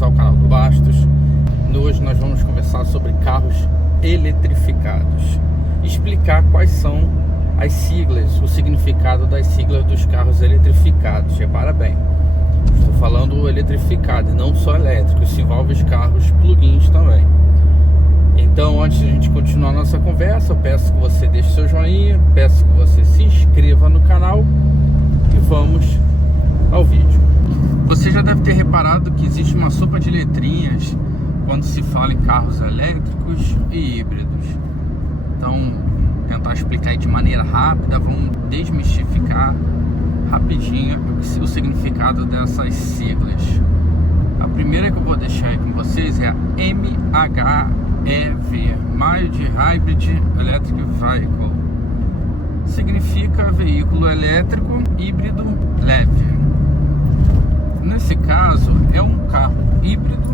bem-vindos ao canal do Bastos. Hoje nós vamos conversar sobre carros eletrificados, explicar quais são as siglas, o significado das siglas dos carros eletrificados. Repara bem, estou falando eletrificado e não só elétrico, isso envolve os carros plug-ins também. Então, antes de a gente continuar a nossa conversa, eu peço que você deixe seu joinha, peço que você se inscreva no canal e vamos ao vídeo. Você já deve ter reparado que existe uma sopa de letrinhas quando se fala em carros elétricos e híbridos. Então, tentar explicar aí de maneira rápida, vamos desmistificar rapidinho o significado dessas siglas. A primeira que eu vou deixar aí com vocês é a MHEV, Mild Hybrid Electric Vehicle. Significa veículo elétrico híbrido leve. Nesse caso, é um carro híbrido,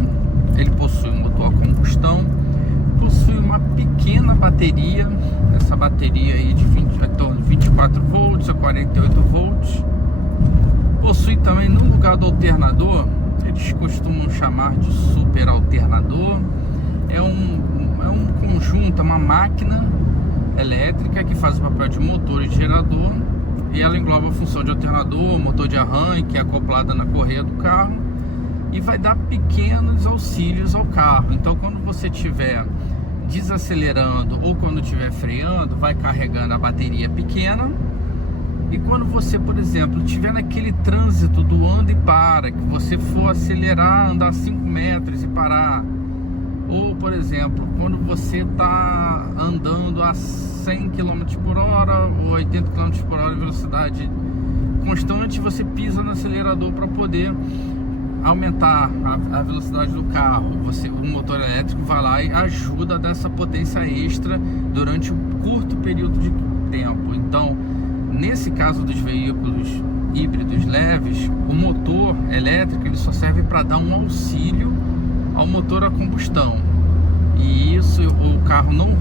ele possui um motor a combustão, possui uma pequena bateria, essa bateria aí de 24 volts a 48 volts, possui também no lugar do alternador, eles costumam chamar de super alternador, é um conjunto, uma máquina elétrica que faz o papel de motor e gerador, e ela engloba a função de alternador, motor de arranque, acoplada na correia do carro, e vai dar pequenos auxílios ao carro. Então, quando você estiver desacelerando ou quando estiver freando, vai carregando a bateria pequena. E quando você, por exemplo, estiver naquele trânsito do anda e para, que você for acelerar, andar 5 metros e parar, ou, por exemplo, quando você está andando a 100 km por hora ou 80 km por hora em velocidade constante, você pisa no acelerador para poder aumentar a velocidade do carro. O motor elétrico vai lá e ajuda dessa potência extra durante um curto período de tempo. Então, nesse caso dos veículos híbridos leves, o motor elétrico ele só serve para dar um auxílio ao motor a combustão, e isso o carro não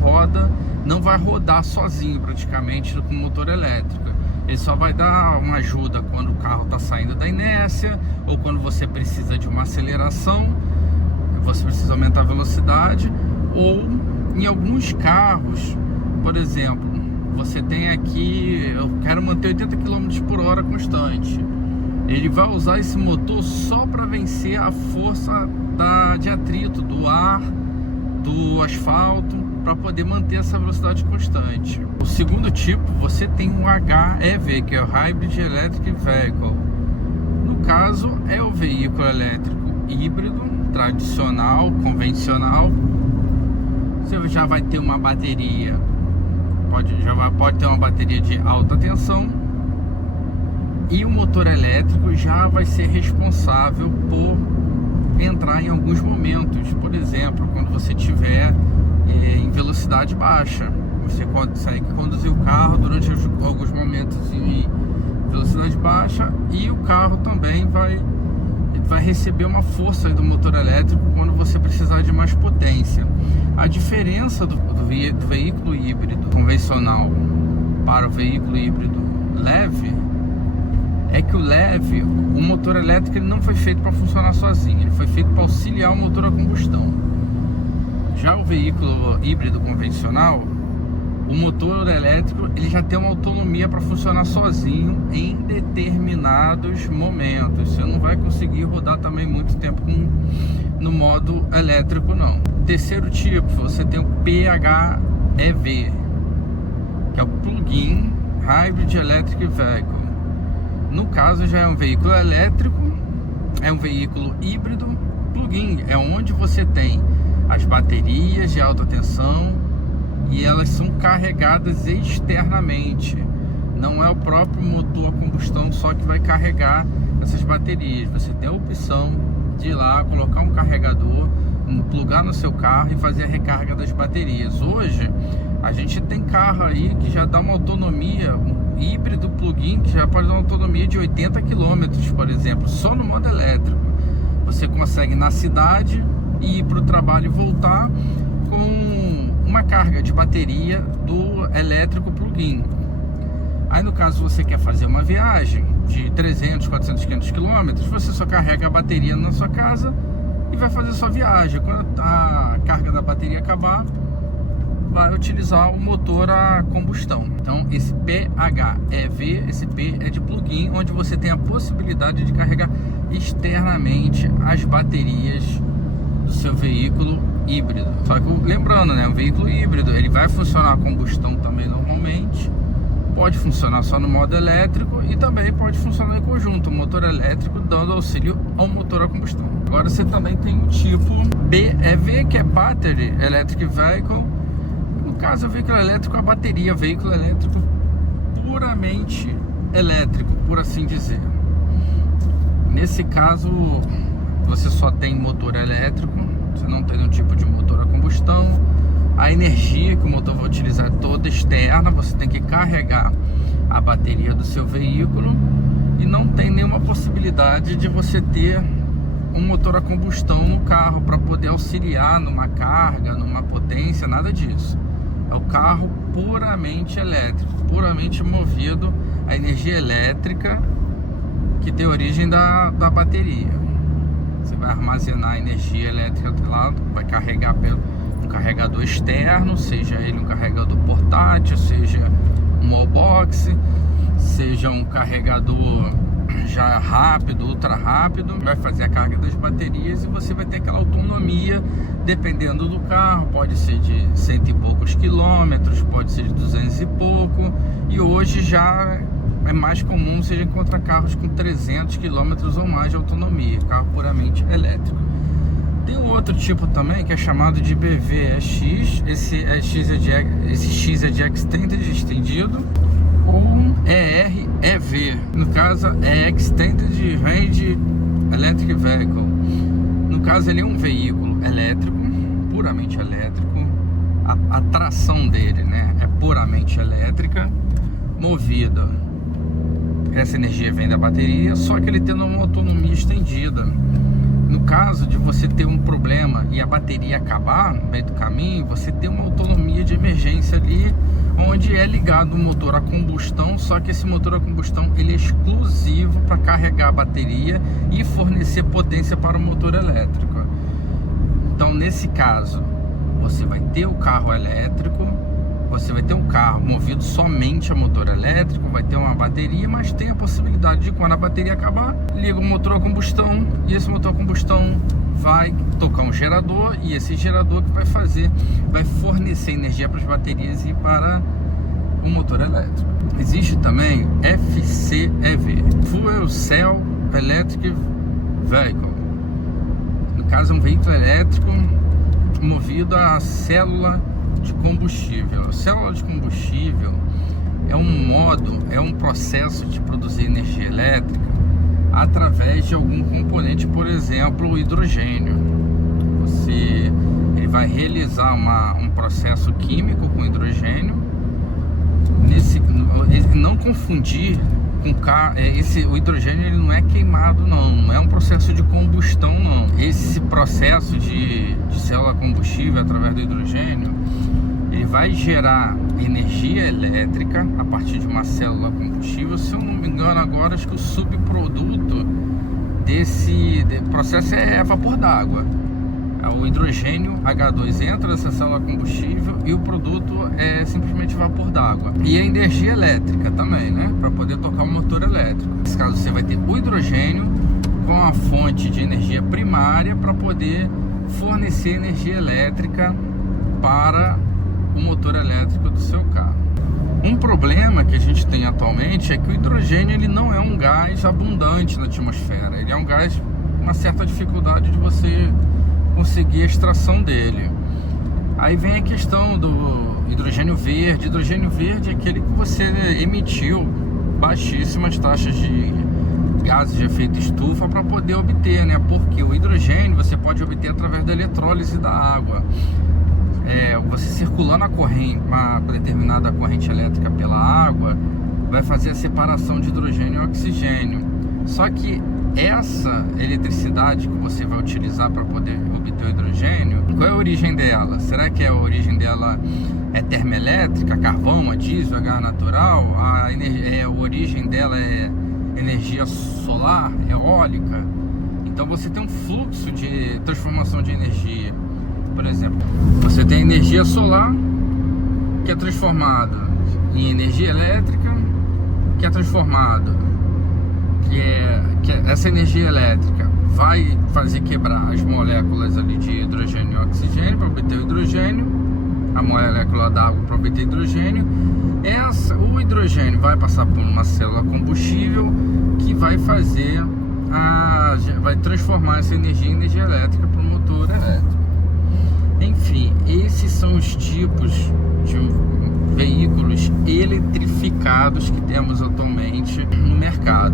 vai rodar sozinho praticamente com o motor elétrico. Ele só vai dar uma ajuda quando o carro está saindo da inércia, ou quando você precisa de uma aceleração, você precisa aumentar a velocidade, ou em alguns carros, por exemplo, você tem aqui, eu quero manter 80 km por hora constante. Ele vai usar esse motor só para vencer a força de atrito do ar, do asfalto, para poder manter essa velocidade constante. O segundo tipo, você tem um HEV, que é o Hybrid Electric Vehicle. No caso, é o veículo elétrico híbrido, tradicional, convencional. Você já vai ter uma bateria, pode ter uma bateria de alta tensão, e o motor elétrico já vai ser responsável por entrar em alguns momentos. Por exemplo, quando você estiver em velocidade baixa, você consegue conduzir o carro durante alguns momentos em velocidade baixa, e o carro também vai receber uma força do motor elétrico quando você precisar de mais potência. A diferença do veículo híbrido convencional para o veículo híbrido leve é que o leve, o motor elétrico ele não foi feito para funcionar sozinho, ele foi feito para auxiliar o motor a combustão. Já o veículo híbrido convencional, o motor elétrico ele já tem uma autonomia para funcionar sozinho em determinados momentos. Você não vai conseguir rodar também muito tempo no modo elétrico, não. Terceiro tipo, você tem o PHEV, que é o Plug-in Hybrid Electric Vehicle. No caso, já é um veículo elétrico, é um veículo híbrido plug-in, é onde você tem as baterias de alta tensão e elas são carregadas externamente. Não é o próprio motor a combustão só que vai carregar essas baterias. Você tem a opção de ir lá, colocar um carregador, plugar no seu carro e fazer a recarga das baterias. Hoje, a gente tem carro aí que já dá uma autonomia, um híbrido plug-in que já pode dar uma autonomia de 80 km, por exemplo, só no modo elétrico. Você consegue ir na cidade e ir para o trabalho e voltar com uma carga de bateria do elétrico plug-in. Aí no caso você quer fazer uma viagem de 300, 400, 500 km, você só carrega a bateria na sua casa e vai fazer sua viagem. Quando a carga da bateria acabar, vai utilizar o motor a combustão. Então esse PHEV, esse P é de plug-in, onde você tem a possibilidade de carregar externamente as baterias do seu veículo híbrido. Só que lembrando, né, um veículo híbrido, ele vai funcionar a combustão também normalmente, pode funcionar só no modo elétrico e também pode funcionar em conjunto, o motor elétrico dando auxílio ao motor a combustão. Agora você também tem o tipo BEV, que é Battery Electric Vehicle. No caso, é o veículo elétrico a bateria, veículo elétrico puramente elétrico, por assim dizer. Nesse caso, você só tem motor elétrico, você não tem nenhum tipo de motor a combustão. A energia que o motor vai utilizar é toda externa, você tem que carregar a bateria do seu veículo e não tem nenhuma possibilidade de você ter um motor a combustão no carro para poder auxiliar numa carga, numa potência, nada disso. É o carro puramente elétrico, puramente movido a energia elétrica que tem origem da bateria. Você vai armazenar a energia elétrica do lado, vai carregar pelo um carregador externo, seja ele um carregador portátil, seja um wallbox, seja um carregador já rápido, ultra rápido, vai fazer a carga das baterias e você vai ter aquela autonomia dependendo do carro, pode ser de 100 e poucos quilômetros, pode ser de 200 e pouco, e hoje já é mais comum você encontrar carros com 300 quilômetros ou mais de autonomia, carro puramente elétrico. Tem um outro tipo também que é chamado de BVX, esse X é de Extended estendido, ou EREV, no caso é Extended Range Electric Vehicle. No caso ele é um veículo elétrico, puramente elétrico, a tração dele, né, é puramente elétrica, movida, essa energia vem da bateria, só que ele tendo uma autonomia estendida. No caso de você ter um problema e a bateria acabar no meio do caminho, você tem uma autonomia de emergência ali, onde é ligado um motor a combustão, só que esse motor a combustão ele é exclusivo para carregar a bateria e fornecer potência para o motor elétrico. Então nesse caso, você vai ter o carro elétrico, você vai ter um carro movido somente a motor elétrico, vai ter uma bateria, mas tem a possibilidade de, quando a bateria acabar, liga o motor a combustão e esse motor a combustão vai tocar um gerador, e esse gerador que vai fornecer energia para as baterias e para o motor elétrico. Existe também FCEV, Fuel Cell Electric Vehicle. No caso é um veículo elétrico movido a célula de combustível. A célula de combustível é um processo de produzir energia elétrica através de algum componente, por exemplo, o hidrogênio. Ele vai realizar um processo químico com hidrogênio. Não confundir com o hidrogênio, ele não é queimado, não é um processo de combustão, não. Esse processo de célula combustível através do hidrogênio, ele vai gerar energia elétrica a partir de uma célula combustível. Se eu não me engano agora, acho que o subproduto desse processo é vapor d'água. O hidrogênio H2 entra nessa célula combustível e o produto é simplesmente vapor d'água. E a energia elétrica também, né? Para poder tocar o motor elétrico. Nesse caso você vai ter o hidrogênio com a fonte de energia primária para poder fornecer energia elétrica para o motor elétrico do seu carro. Um problema que a gente tem atualmente é que o hidrogênio ele não é um gás abundante na atmosfera. Ele é um gás com uma certa dificuldade de você conseguir a extração dele. Aí vem a questão do hidrogênio verde. Hidrogênio verde é aquele que você emitiu baixíssimas taxas de gases de efeito estufa para poder obter, né? Porque o hidrogênio você pode obter através da eletrólise da água. Você circulando uma determinada corrente elétrica pela água vai fazer a separação de hidrogênio e oxigênio. Só que essa eletricidade que você vai utilizar para poder obter o hidrogênio, qual é a origem dela? Será que a origem dela é termoelétrica, carvão, a diesel, a gás natural? A origem dela é energia solar, eólica? Então você tem um fluxo de transformação de energia. Por exemplo, você tem energia solar, que é transformada em energia elétrica, que é transformada, que essa energia elétrica vai fazer quebrar as moléculas ali de hidrogênio e oxigênio para obter o hidrogênio, a molécula d'água para obter hidrogênio. O hidrogênio vai passar por uma célula combustível que vai fazer vai transformar essa energia em energia elétrica para o motor elétrico. Enfim, esses são os tipos de veículos eletrificados que temos atualmente no mercado.